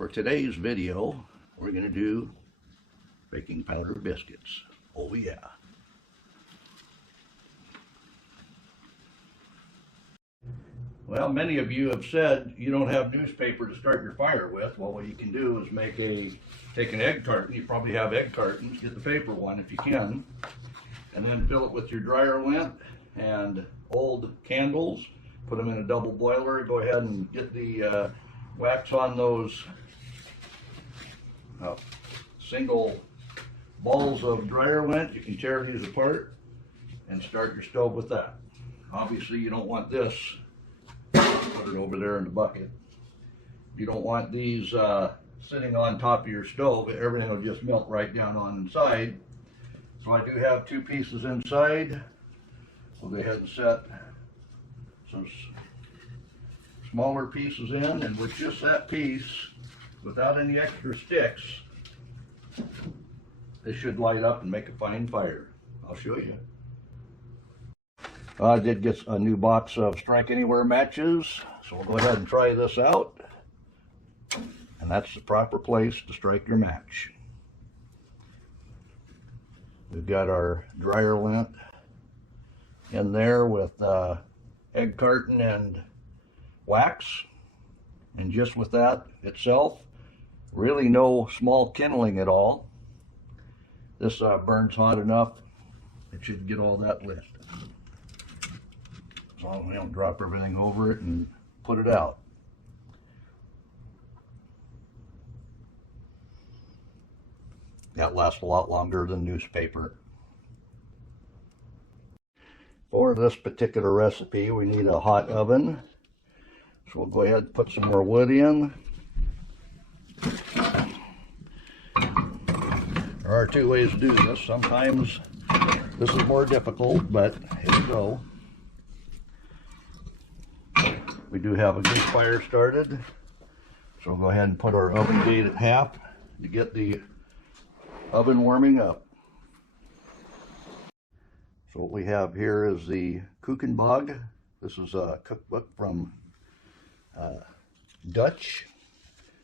For today's video, we're going to do baking powder biscuits. Oh yeah. Well, many of you have said you don't have newspaper to start your fire with. Well, what you can do is take an egg carton. You probably have egg cartons. Get the paper one if you can. And then fill it with your dryer lint and old candles. Put them in a double boiler. Go ahead and get the wax on those single balls of dryer lint. You can tear these apart and start your stove with that. Obviously, you don't want this. Put it over there in the bucket. You don't want these sitting on top of your stove. Everything will just melt right down on inside. So I do have two pieces inside. We'll go ahead and set some smaller pieces in, and with just that piece, without any extra sticks, they should light up and make a fine fire. I'll show you. I did get a new box of Strike Anywhere matches, so we'll go ahead and try this out. And that's the proper place to strike your match. We've got our dryer lint in there with egg carton and wax. And just with that itself, really no small kindling at all. This burns hot enough, it should get all that lit. As long as we don't drop everything over it and put it out. That lasts a lot longer than newspaper. For this particular recipe, we need a hot oven. So we'll go ahead and put some more wood in. There are two ways to do this. Sometimes this is more difficult, but here we go. We do have a good fire started. So we'll go ahead and put our oven gauge at half to get the oven warming up. So what we have here is the cookbook. This is a cookbook from Dutch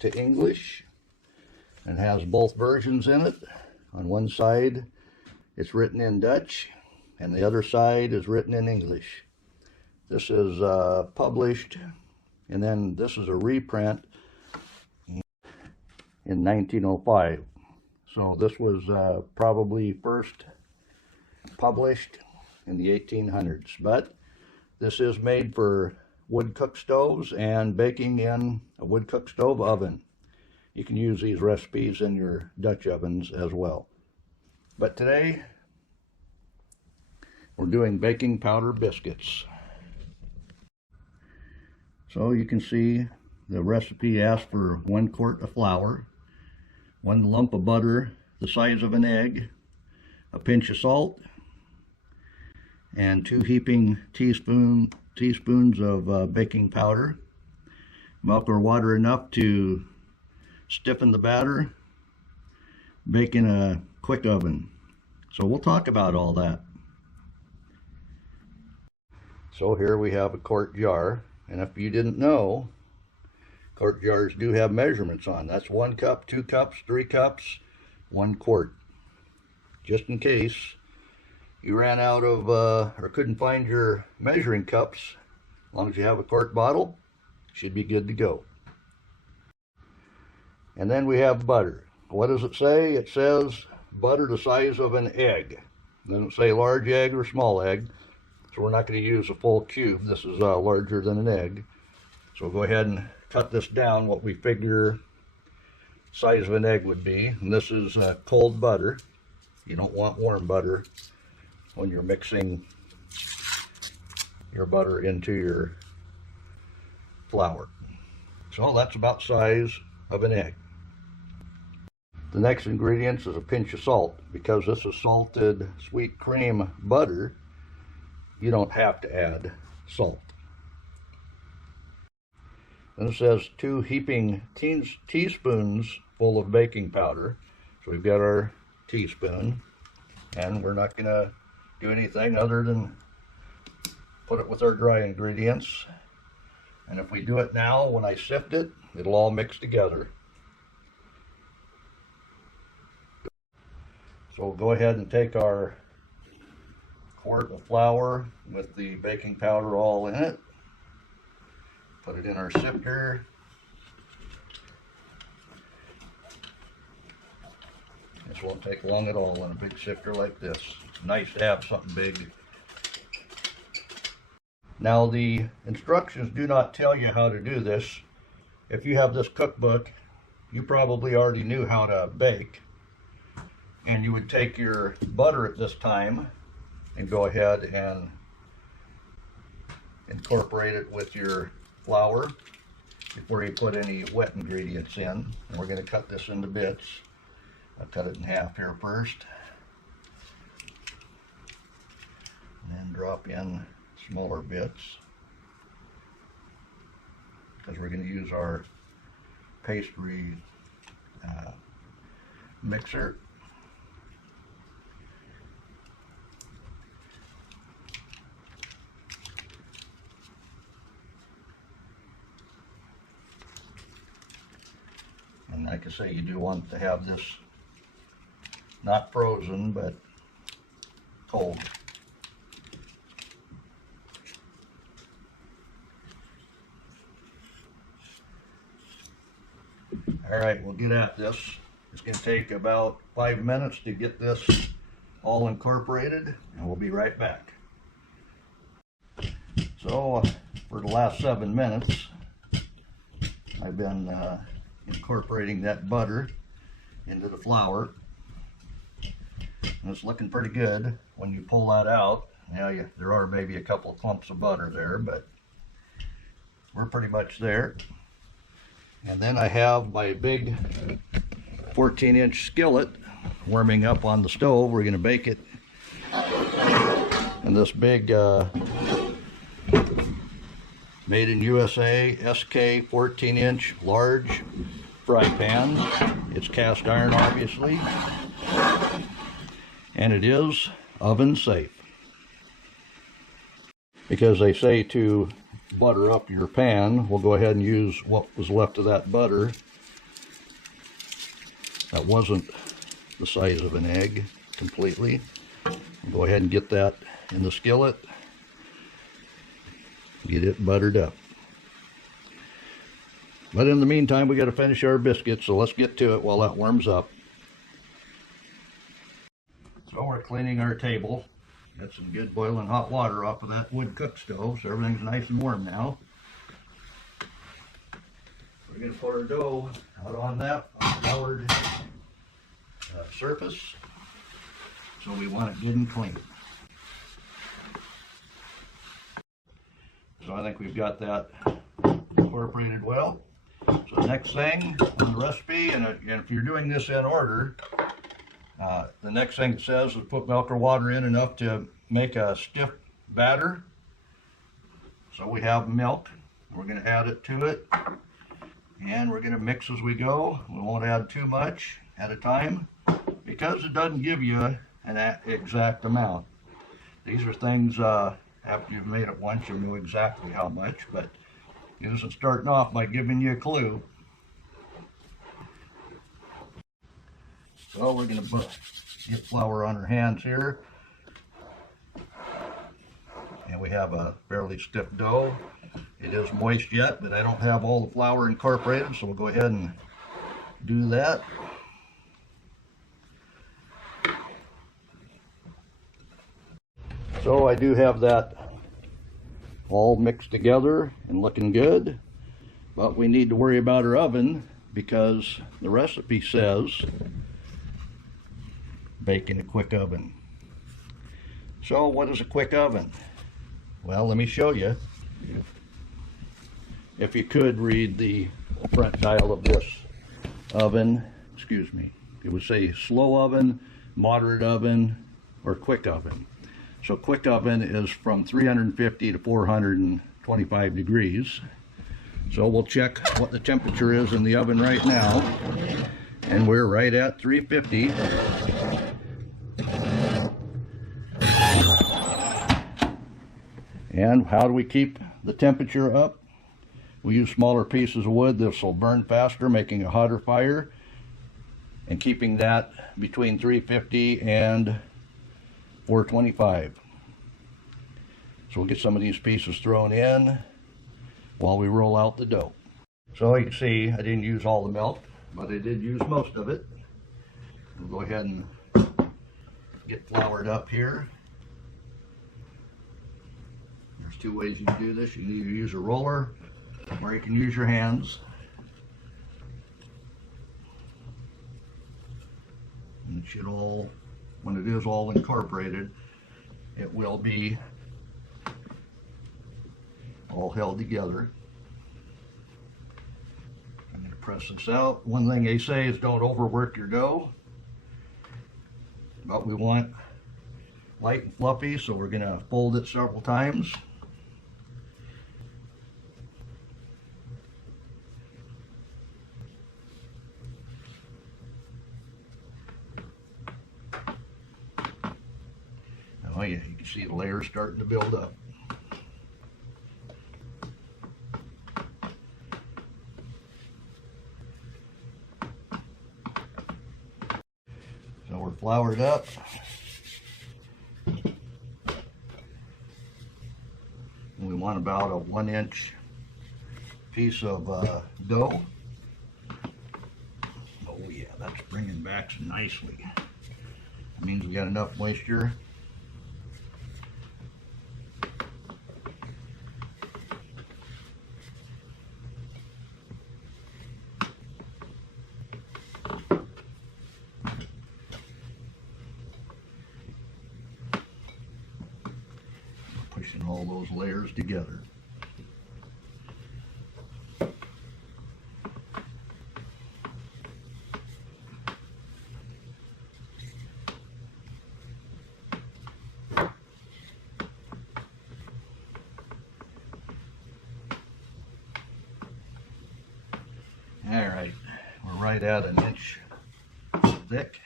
to English, and has both versions in it. On one side it's written in Dutch and the other side is written in English. This is published, and then this is a reprint in 1905. So this was probably first published in the 1800s, but this is made for wood cook stoves and baking in a wood cook stove oven. You can use these recipes in your Dutch ovens as well. But today we're doing baking powder biscuits. So you can see the recipe asks for 1 quart of flour, 1 lump of butter the size of an egg, a pinch of salt, and 2 heaping teaspoons of baking powder, milk or water enough to stiffen the batter. Bake in a quick oven. So we'll talk about all that. So here we have a quart jar, and if you didn't know, quart jars do have measurements on. That's 1 cup, 2 cups, 3 cups, 1 quart. Just in case you ran out of or couldn't find your measuring cups, as long as you have a quart bottle, should be good to go. And then we have butter. What does it say? It says butter the size of an egg. It doesn't say large egg or small egg, so we're not going to use a full cube. This is larger than an egg. So we'll go ahead and cut this down what we figure size of an egg would be. And this is cold butter. You don't want warm butter when you're mixing your butter into your flour. So that's about the size of an egg. The next ingredients is a pinch of salt. Because this is salted sweet cream butter, you don't have to add salt. Then it says 2 heaping teaspoons full of baking powder. So we've got our teaspoon, and we're not going to do anything other than put it with our dry ingredients. And if we do it now, when I sift it, it'll all mix together. So we'll go ahead and take our quart of flour with the baking powder all in it, put it in our sifter. This won't take long at all in a big sifter like this. It's nice to have something big. Now the instructions do not tell you how to do this. If you have this cookbook, you probably already knew how to bake. And you would take your butter at this time and go ahead and incorporate it with your flour before you put any wet ingredients in. And we're going to cut this into bits. I'll cut it in half here first. And then drop in smaller bits, because we're going to use our pastry mixer. And like I say, you do want to have this not frozen, but cold. All right, we'll get at this. It's going to take about 5 minutes to get this all incorporated, and we'll be right back. So for the last 7 minutes, I've been incorporating that butter into the flour. And it's looking pretty good. When you pull that out, there are maybe a couple of clumps of butter there, but we're pretty much there. And then I have my big 14-inch skillet warming up on the stove. We're going to bake it in this big made in USA SK 14-inch large fry pan. It's cast iron, obviously, and it is oven safe, because they say to butter up your pan. We'll go ahead and use what was left of that butter. That wasn't the size of an egg completely. We'll go ahead and get that in the skillet, get it buttered up. But in the meantime, we got to finish our biscuits, so let's get to it while that warms up. So we're cleaning our table. Got some good boiling hot water off of that wood cook stove, so everything's nice and warm now. We're going to put our dough out on that floured surface, so we want it good and clean. So I think we've got that incorporated well. So the next thing on the recipe, and if you're doing this in order, the next thing it says is put milk or water in enough to make a stiff batter. So we have milk. We're going to add it to it, and we're going to mix as we go. We won't add too much at a time, because it doesn't give you an exact amount. These are things, after you've made it once, you know exactly how much, but it isn't starting off by giving you a clue. So we're going to get flour on our hands here. And we have a fairly stiff dough. It is moist yet, but I don't have all the flour incorporated, so we'll go ahead and do that. So I do have that all mixed together and looking good, but we need to worry about our oven, because the recipe says bake in a quick oven. So what is a quick oven? Well, let me show you. If you could read the front dial of this oven, excuse me, it would say slow oven, moderate oven, or quick oven. So quick oven is from 350 to 425 degrees. So we'll check what the temperature is in the oven right now, and we're right at 350. And how do we keep the temperature up? We use smaller pieces of wood. This will burn faster, making a hotter fire. and keeping that between 350 and 425. So we'll get some of these pieces thrown in while we roll out the dough. So you can see I didn't use all the milk, but I did use most of it. We'll go ahead and get floured up here. There's two ways you can do this. You can either use a roller or you can use your hands. And it should all, when it is all incorporated, it will be all held together. I'm going to press this out. One thing they say is don't overwork your dough, but we want light and fluffy, so we're going to fold it several times. Oh yeah, you can see the layers starting to build up. So we're floured up. And we want about a 1-inch piece of dough. Oh yeah, that's bringing back nicely. That means we got enough moisture. Pushing all those layers together. All right, we're right at 1 inch thick.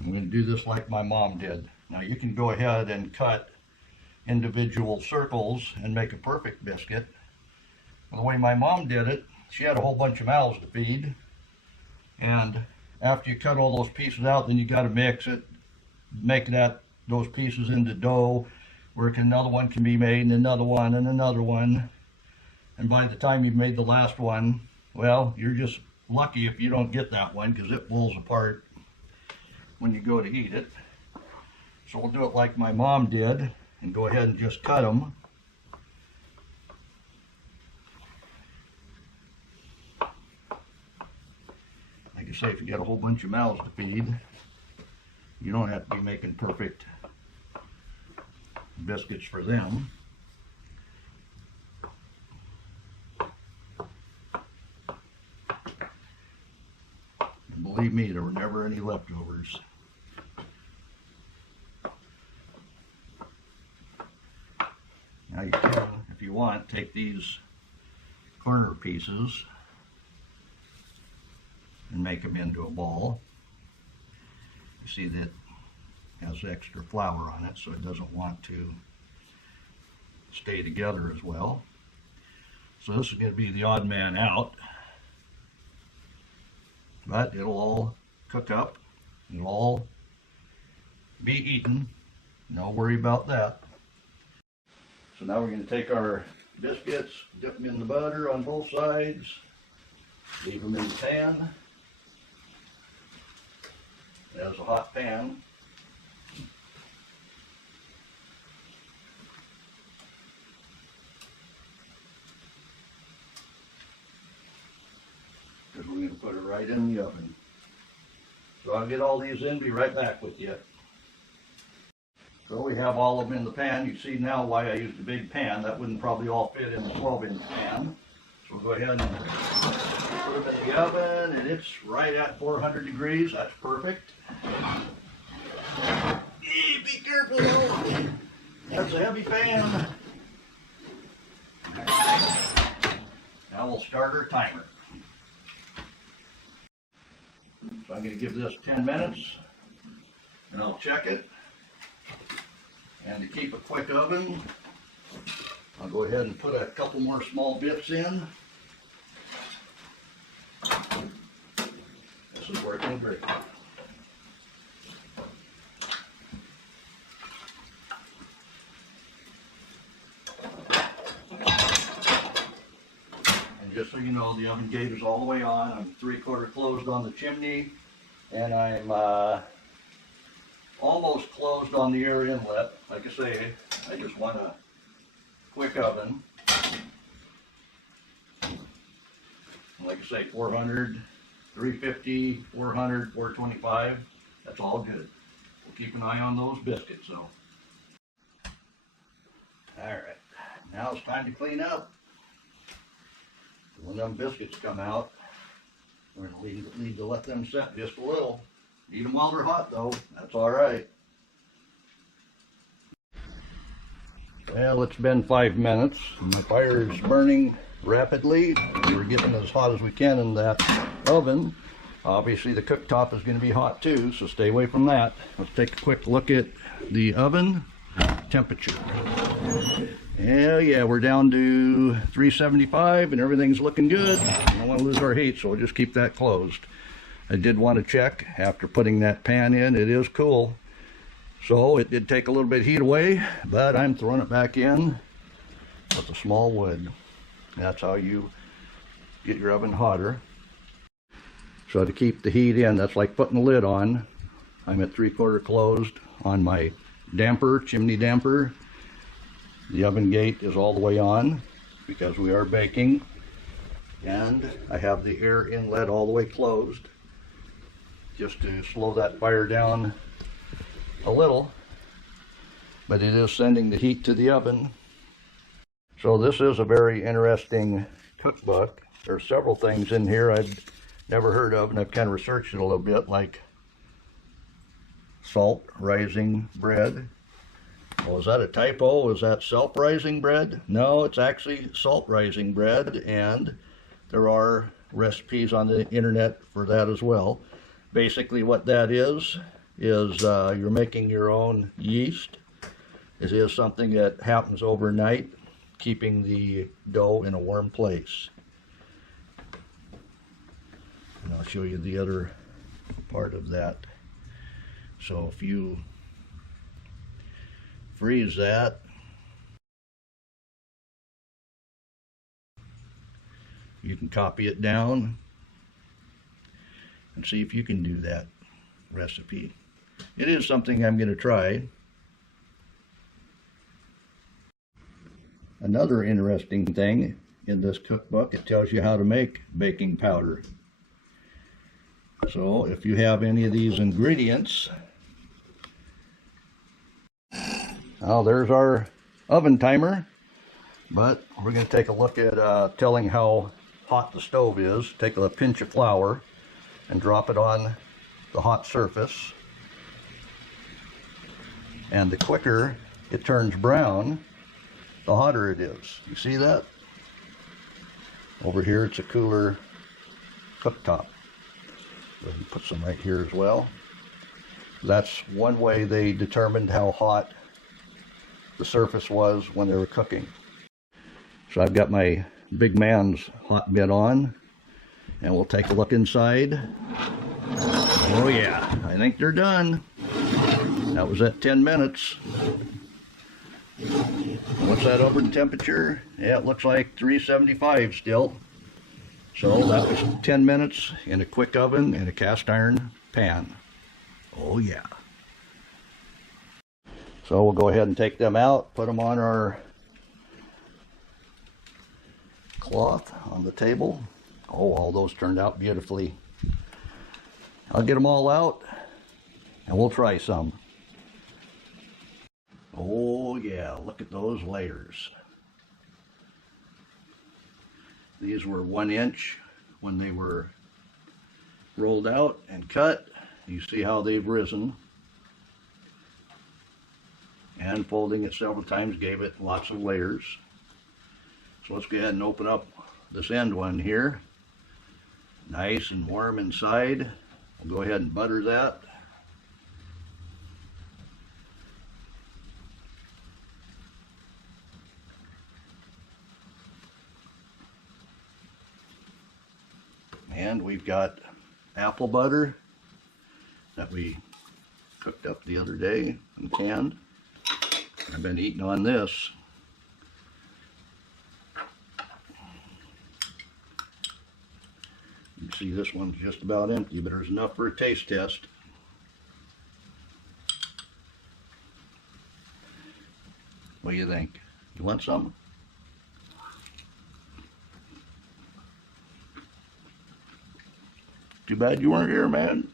I'm going to do this like my mom did. Now you can go ahead and cut individual circles and make a perfect biscuit. Well, the way my mom did it, she had a whole bunch of mouths to feed. And after you cut all those pieces out, then you got to mix it, make those pieces into dough, where another one can be made, and another one, and another one. And by the time you've made the last one, well, you're just lucky if you don't get that one, because it pulls apart when you go to eat it. So we'll do it like my mom did and go ahead and just cut them. Like I say, if you got a whole bunch of mouths to feed, you don't have to be making perfect biscuits for them. And believe me, there were never any leftovers. Now you can, if you want, take these corner pieces and make them into a ball. You see that has extra flour on it, so it doesn't want to stay together as well. So this is going to be the odd man out, but it'll all cook up. It'll all be eaten. No worry about that. So now we're going to take our biscuits, dip them in the butter on both sides, leave them in the pan. There's a hot pan. Because we're going to put it right in the oven. So I'll get all these in, be right back with you. So we have all of them in the pan. You see now why I used a big pan. That wouldn't probably all fit in the 12-inch pan. So we'll go ahead and put them in the oven, and it's right at 400 degrees. That's perfect. Hey, be careful though. That's a heavy pan. Now we'll start our timer. So I'm going to give this 10 minutes, and I'll check it. And to keep a quick oven, I'll go go ahead and put a couple more small bits in. This is working great. And just so you know, the oven gate is all the way on. I'm 3/4 closed on the chimney, and I'm almost closed on the air inlet. Like I say, I just want a quick oven. Like I say, 400, 350, 400, 425, that's all good. We'll keep an eye on those biscuits though. Alright, now it's time to clean up. When them biscuits come out, we're going to need to let them set just a little. Eat them while they're hot though, that's alright. Well, it's been 5 minutes. My fire is burning rapidly. We're getting as hot as we can in that oven. Obviously the cooktop is going to be hot too, so stay away from that. Let's take a quick look at the oven temperature. Yeah, we're down to 375 and everything's looking good. I don't want to lose our heat, so we'll just keep that closed. I did want to check after putting that pan in. It is cool. So it did take a little bit of heat away, but I'm throwing it back in with a small wood. That's how you get your oven hotter. So to keep the heat in, that's like putting the lid on. I'm at 3/4 closed on my damper, chimney damper. The oven gate is all the way on because we are baking. And I have the air inlet all the way closed just to slow that fire down a little. But it is sending the heat to the oven. So this is a very interesting cookbook. There are several things in here I'd never heard of, and I've kind of researched it a little bit, like salt rising bread. Oh, is that a typo? Is that self-rising bread? No, it's actually salt rising bread, and there are recipes on the internet for that as well. Basically what that is you're making your own yeast. It is something that happens overnight, keeping the dough in a warm place. And I'll show you the other part of that. So if you freeze that, you can copy it down and see if you can do that recipe. It is something I'm going to try. Another interesting thing in this cookbook, it tells you how to make baking powder. So if you have any of these ingredients, oh, there's our oven timer, but we're going to take a look at telling how hot the stove is. Take a pinch of flour and drop it on the hot surface, and the quicker it turns brown, the hotter it is. You see that? Over here it's a cooler cooktop. Go ahead and put some right here as well. That's one way they determined how hot the surface was when they were cooking. So I've got my big man's hot bit on, and we'll take a look inside. Oh yeah, I think they're done. That was at 10 minutes. What's that oven temperature? Yeah, it looks like 375 still. So that was 10 minutes in a quick oven in a cast iron pan. Oh yeah. So we'll go ahead and take them out, put them on our cloth on the table. Oh, all those turned out beautifully. I'll get them all out and we'll try some. Oh yeah, look at those layers. These were 1 inch when they were rolled out and cut. You see how they've risen. And folding it several times gave it lots of layers. So let's go ahead and open up this end one here. Nice and warm inside. We'll go ahead and butter that. And we've got apple butter that we cooked up the other day and canned. I've been eating on this. You can see this one's just about empty, but there's enough for a taste test. What do you think? You want some? Too bad you weren't here, man.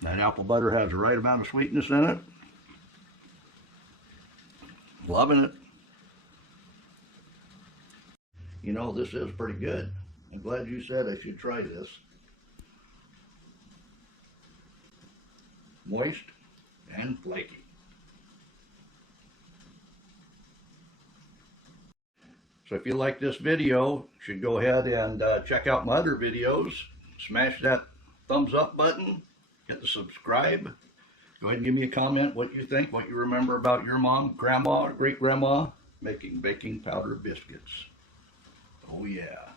That apple butter has the right amount of sweetness in it. Loving it. You know, this is pretty good. I'm glad you said I should try this. Moist and flaky. So if you like this video, you should go ahead and check out my other videos. Smash that thumbs up button. Hit the subscribe. Go ahead and give me a comment what you think, what you remember about your mom, grandma, or great-grandma making baking powder biscuits. Oh yeah.